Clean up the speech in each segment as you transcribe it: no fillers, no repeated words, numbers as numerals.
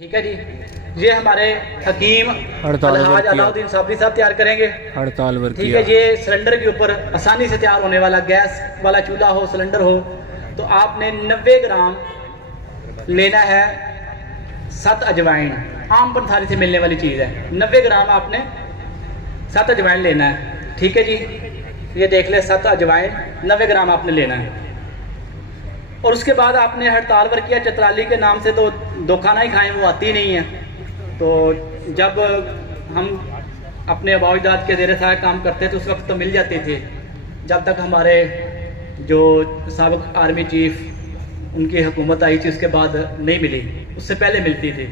ठीक है जी, ये हमारे हकीम अलहाज अलाउद्दीन साबरी साहब तैयार करेंगे। हड़ताल वर्क ठीक है, ये सिलेंडर के ऊपर आसानी से तैयार होने वाला गैस वाला चूल्हा हो, सिलेंडर हो, तो आपने 90 ग्राम लेना है 7 अजवाइन। आम पंथारी से मिलने वाली चीज़ है। 90 ग्राम आपने 7 अजवाइन लेना है। ठीक है जी, ये देख ले 7 अजवाइन 90 ग्राम आपने लेना है। और उसके बाद आपने हड़ताल वर्क किया। चतराली के नाम से तो दो खाना ही खाएं, वो आती नहीं है। तो जब हम अपने अबाउजाद के ज़ेरे साया काम करते थे उस वक्त तो मिल जाते थे, जब तक हमारे जो साबिक़ आर्मी चीफ उनकी हुकूमत आई थी उसके बाद नहीं मिली, उससे पहले मिलती थी।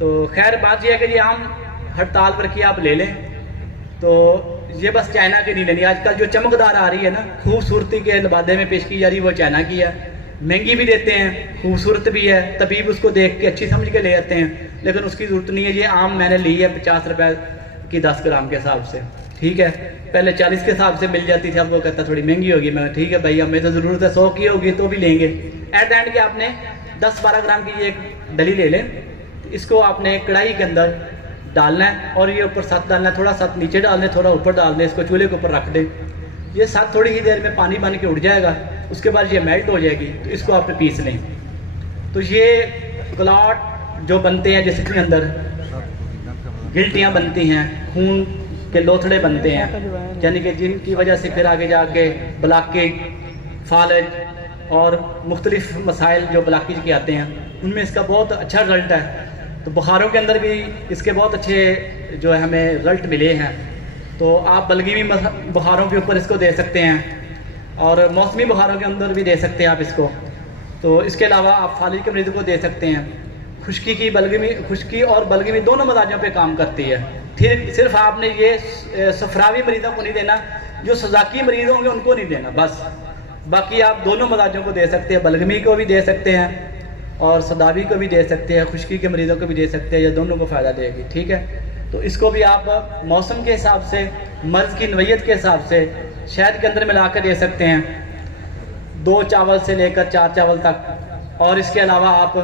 तो खैर बात यह है कि ये आम हड़ताल वर्क आप ले लें। तो ये बस चाइना की नहीं लेनी। आजकल जो चमकदार आ रही है ना, खूबसूरती के लबादे में पेश की जा रही है, वो चाइना की है। महंगी भी देते हैं, खूबसूरत भी है, तबीब उसको देख के अच्छी समझ के ले जाते हैं, लेकिन उसकी ज़रूरत नहीं है। ये आम मैंने ली है 50 रुपए की 10 ग्राम के हिसाब से। ठीक है, पहले 40 के हिसाब से मिल जाती थी, अब वो कहता थोड़ी महंगी होगी। मैं ठीक है भाई, हमें तो ज़रूरत है, 100 की होगी तो भी लेंगे। एट द एंड के आपने 10-12 ग्राम की ये एक डली ले लें। इसको आपने कढ़ाई के अंदर डालना है और ये ऊपर सत डालना है, थोड़ा सत नीचे डाल दें, थोड़ा ऊपर डाल दें, इसको चूल्हे के ऊपर रख दें। ये सत थोड़ी ही देर में पानी बन के उड़ जाएगा, उसके बाद ये मेल्ट हो जाएगी। तो इसको आपने पीस लें। तो ये क्लॉट जो बनते हैं जिसके अंदर गिल्टियाँ बनती हैं, खून के लोथड़े बनते हैं, यानी कि जिनकी वजह से फिर आगे जाके ब्लॉकेज, फालज और मुख्तलिफ मसाइल जो ब्लॉकेज के आते हैं, उनमें इसका बहुत अच्छा रिजल्ट है। तो बुखारों के अंदर भी इसके बहुत अच्छे जो है हमें रिजल्ट मिले हैं। तो आप बलगमी बुखारों के ऊपर इसको दे सकते हैं और मौसमी बुखारों के अंदर भी दे सकते हैं आप इसको। तो इसके अलावा आप फालिज के मरीज़ को दे सकते हैं। खुश्की और बलगमी दोनों मजाजों पे काम करती है। फिर सिर्फ आपने ये सफरावी मरीज़ों को नहीं देना, जो सजाकी मरीज़ होंगे उनको नहीं देना बस। बाकी आप दोनों मजाजों को दे सकते हैं, बलगमी को भी दे सकते हैं और सदावी को भी दे सकते हैं, खुश्की के मरीज़ों को भी दे सकते हैं। ये दोनों को फ़ायदा देगी। ठीक है, तो इसको भी आप मौसम के हिसाब से, मर्ज़ की नवैयत के हिसाब से शहद के अंदर मिला कर दे सकते हैं, 2 चावल से लेकर 4 चावल तक। और इसके अलावा आप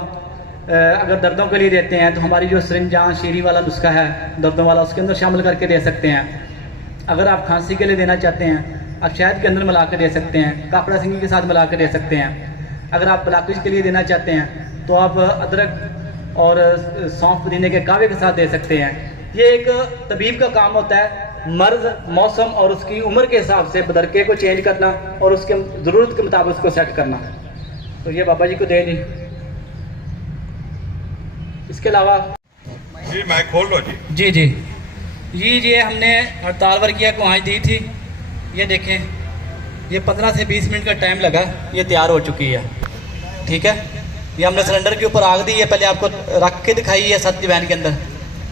अगर दर्दों के लिए देते हैं तो हमारी जो सरिंजान शीरी वाला नुस्खा है दर्दों वाला, उसके अंदर शामिल करके दे सकते हैं। अगर आप खांसी के लिए देना चाहते हैं, आप शहद के अंदर मिला कर दे सकते हैं, कापड़ा सिंगी के साथ मिला कर दे सकते हैं। अगर आप ब्लॉकेज के लिए देना चाहते हैं तो आप अदरक और सौंफ पुदीने के कावे के साथ दे सकते हैं। ये एक तबीब का काम होता है, मर्ज़, मौसम और उसकी उम्र के हिसाब से बदरके को चेंज करना और उसके ज़रूरत के मुताबिक उसको सेट करना। तो ये बाबा जी को दे दी। इसके अलावा जी मैं खोल लो जी। जी ये हमने हड़ताल वर्किया को आज दी थी। ये देखें, ये 15 से 20 मिनट का टाइम लगा, ये तैयार हो चुकी है। ठीक है, ये हमने सिलेंडर के ऊपर आग दी है, पहले आपको रख के दिखाई है 7 अजवाइन के अंदर।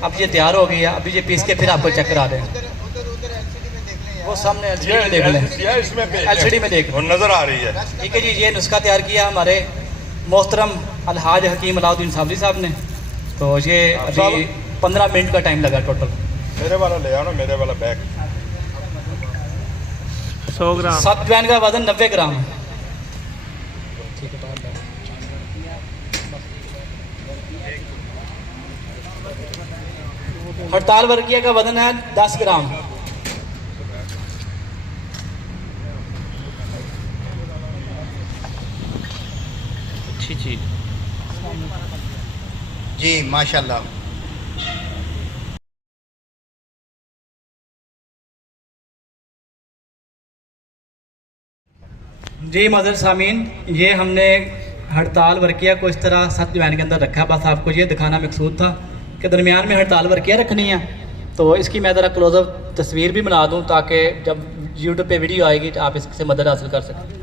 अब ये तैयार हो गई है, अभी ये पीस के फिर आपको चेक करा दें। वो सामने एलसीडी में देख लें, इसमें एलसीडी में देख नजर आ रही है। ठीक है जी, ये नुस्खा तैयार किया हमारे मोहतरम अलहाज हकीम अलाउद्दीन साबरी साहब ने। तो ये अभी 15 मिनट का टाइम लगा टोटल। मेरे वाला ले आओ ना, मेरे वाला बैग। 100 ग्राम 7 अजवाइन का वजन 90 ग्राम है। हड़ताल वर्किया का वजन है 10 ग्राम। अच्छी चीज जी माशाल्लाह। जी मज़र सामीन, ये हमने हड़ताल वर्किया को इस तरह 7 अजवाइन के अंदर रखा। बस आपको ये दिखाना मकसूद था कि दरमियान में हड़ताल वर्किया रखनी है। तो इसकी मैं ज़रा क्लोजअप तस्वीर भी बना दूँ ताकि जब यूट्यूब पे वीडियो आएगी तो आप इससे मदद हासिल कर सकें।